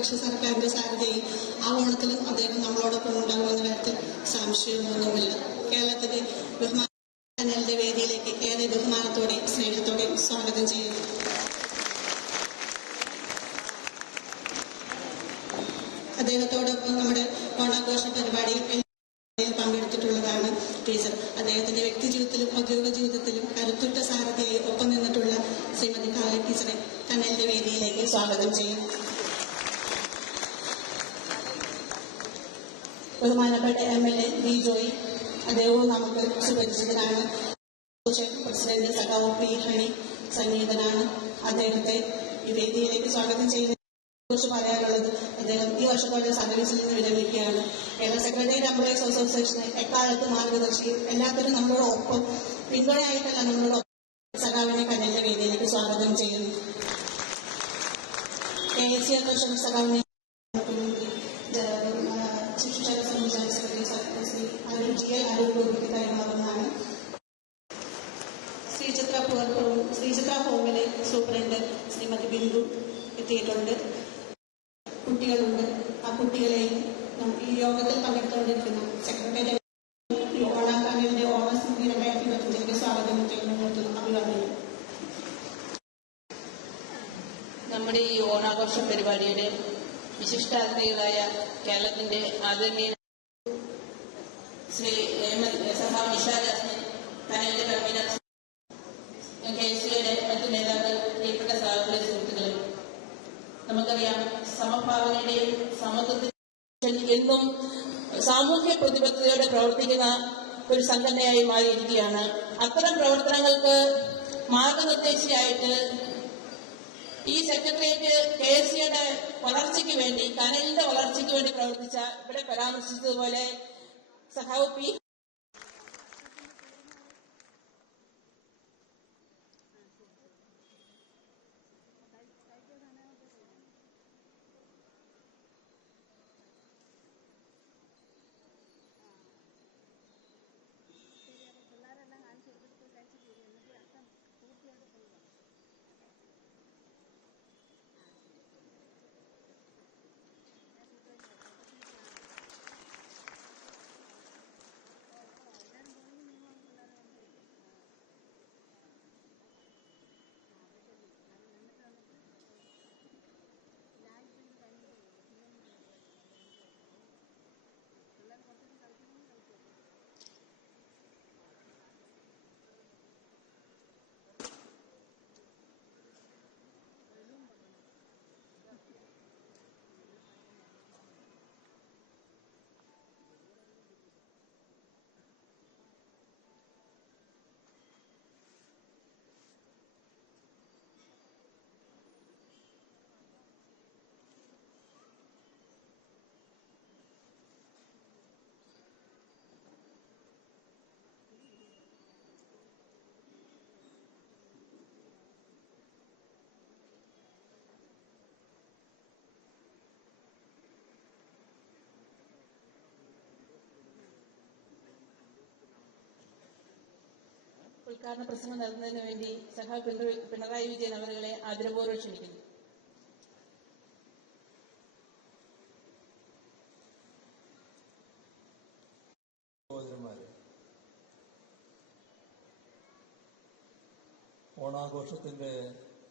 ഇടതുപക്ഷ സർക്കാരിന്റെ സാധ്യതയും ആ ഓണത്തിലും അദ്ദേഹം നമ്മളോടൊപ്പം ഉണ്ടാകുമെന്ന കാര്യത്തിൽ സംശയമൊന്നുമില്ല. കേരളത്തിലെ ബഹുമാനങ്ങളുടെ വേദിയിലേക്ക് ഏറെ ബഹുമാനത്തോടെയും സ്നേഹത്തോടെയും സ്വാഗതം ചെയ്യുന്നു. അദ്ദേഹത്തോടൊപ്പം നമ്മുടെ ഓണാഘോഷ പരിപാടിയിൽ പങ്കെടുത്തിട്ടുള്ളതാണ് ടീച്ചർ. അദ്ദേഹത്തിന്റെ വ്യക്തി ജീവിതത്തിലും ഔദ്യോഗിക ജീവിതത്തിലും കരുത്തുറ്റ സാരഥിയായി ഒപ്പം നിന്നിട്ടുള്ള ശ്രീമതി കാളി ടീച്ചറെ കനലിന്റെ വേദിയിലേക്ക് സ്വാഗതം ചെയ്യും ബഹുമാനപ്പെട്ട M L A V Joy അദ്ദേഹവും നമുക്ക് സുപരിചിതനാണ് പ്രസിഡന്റ് സഖാവ് പി ഹണി സന്നിഹിതനാണ് അദ്ദേഹത്തെ ഈ വേദിയിലേക്ക് സ്വാഗതം ചെയ്യുന്ന കുറിച്ച് പറയാനുള്ളത് അദ്ദേഹം ഈ വർഷത്തോടെ സർവീസിൽ നിന്ന് വിരമിക്കുകയാണ്. കേരള സെക്രട്ടേറിയറ്റ് എംപ്ലോയീസ് അസോസിയേഷന് എക്കാലത്ത് മാർഗദർശിയും. എല്ലാത്തിനും നമ്മളോട് ഒപ്പം പിന്തുണയായിട്ടല്ല നമ്മളോട് സഖാവിനെ കനലിന്റെ വേദിയിലേക്ക് സ്വാഗതം ചെയ്യുന്നു. കെ എസ് സി അധ്യക്ഷൻ സഖാവിനെ ശിശുക്ഷേമ സംവിധാന secretary Shri Arun G L Arun ഗോപിക്ക് കൈമാറുന്നതാണ് ശ്രീചിത്ര ഹോമിലെ സൂപ്രണ്ട് ശ്രീമതി ബിന്ദു എത്തിയിട്ടുണ്ട് കുട്ടികളുണ്ട് ആ കുട്ടികളെയും ഈ യോഗത്തിൽ പങ്കെടുത്തുകൊണ്ടിരിക്കുന്ന സെക്രട്ടറി ഈ ഓണാക്കാലിന്റെ ഓണസ്മൃതി രണ്ടായിരത്തി ഇരുപത്തിയഞ്ചിലേക്ക് സ്വാഗതം ചെയ്യുന്നു അഭിവാദ്യം നമ്മുടെ ഈ ഓണാഘോഷ പരിപാടിയുടെ വിശിഷ്ടാതിഥികളായ കേരളത്തിന്റെ ആദരണീയ ശ്രീ ഹേമന്ത് സഹ നിഷ ജാസ്മിൻ കനലിന്റെ കൺവീനർ കെ എസ് സിയുടെ മറ്റു നേതാക്കൾ പ്രിയപ്പെട്ട സഹോദര സുഹൃത്തുക്കളും നമുക്കറിയാം സമഭാവനയുടെയും സമത്വത്തിന്റെയും എന്നും സാമൂഹ്യ പ്രതിബദ്ധതയോടെ പ്രവർത്തിക്കുന്ന ഒരു സംഘടനയായി മാറിയിരിക്കുകയാണ്. അത്തരം പ്രവർത്തനങ്ങൾക്ക് മാർഗനിർദ്ദേശിയായിട്ട് ഈ സെക്രട്ടേറിയറ്റ് കെ എസ് സിയുടെ വളർച്ചയ്ക്ക് വേണ്ടി കനലിന്റെ വളർച്ചയ്ക്ക് വേണ്ടി പ്രവർത്തിച്ച ഇവിടെ പരാമർശിച്ചതുപോലെ 是还有比。ഉദ്ഘാടന പ്രസംഗം നടത്തുന്നതിന് വേണ്ടി സഹ പിണറായി വിജയൻ അവരുകളെ ആദരപൂർവം ക്ഷണിക്കുന്നു. സഹോദരന്മാരെ ഓണാഘോഷത്തിന്റെ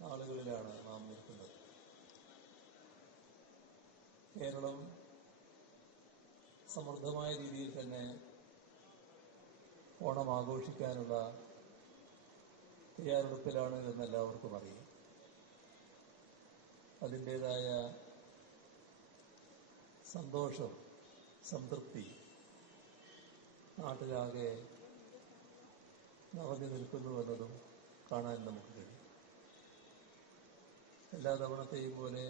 നാളുകളിലാണ് നാം നിൽക്കുന്നത്. കേരളം സമൃദ്ധമായ രീതിയിൽ തന്നെ ഓണം ആഘോഷിക്കാനുള്ള തയ്യാറെടുപ്പിലാണ് എന്ന് എല്ലാവർക്കും അറിയാം. അതിന്റെതായ സന്തോഷം സംതൃപ്തി നാട്ടിലാകെ നിറഞ്ഞു നിൽക്കുന്നു എന്നതും കാണാൻ നമുക്ക് കഴിയും. എല്ലാ തവണത്തെയും പോലെ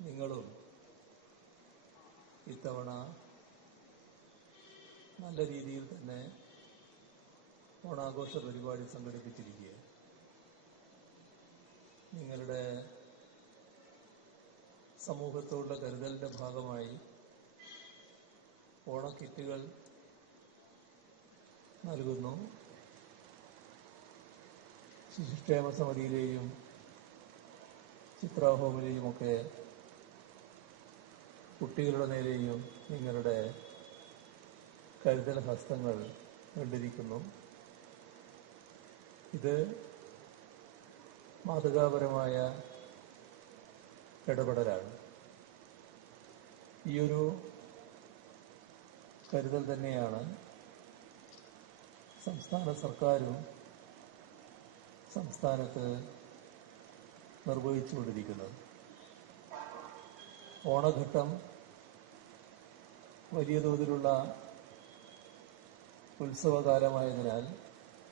നിങ്ങളും ഇത്തവണ നല്ല രീതിയിൽ തന്നെ ഓണാഘോഷ പരിപാടി സംഘടിപ്പിച്ചിരിക്കുക നിങ്ങളുടെ സമൂഹത്തോടുള്ള കരുതലിന്റെ ഭാഗമായി ഓണക്കിറ്റുകൾ നൽകുന്നു. ശിശുക്ഷേമ സമിതിയിലെയും ചിത്രാഹോമിലെയുമൊക്കെ കുട്ടികളുടെ നേരെയും നിങ്ങളുടെ കരുതൽ ഹസ്തങ്ങൾ കണ്ടിരിക്കുന്നു. ഇത് മാതൃകാപരമായ ഇടപെടലാണ്. ഒരു കരുതൽ തന്നെയാണ് സംസ്ഥാന സർക്കാരും സംസ്ഥാനത്ത് നിർവഹിച്ചുകൊണ്ടിരിക്കുന്നത്. ഓണഘട്ടം വലിയ തോതിലുള്ള ഉത്സവകാലമായതിനാൽ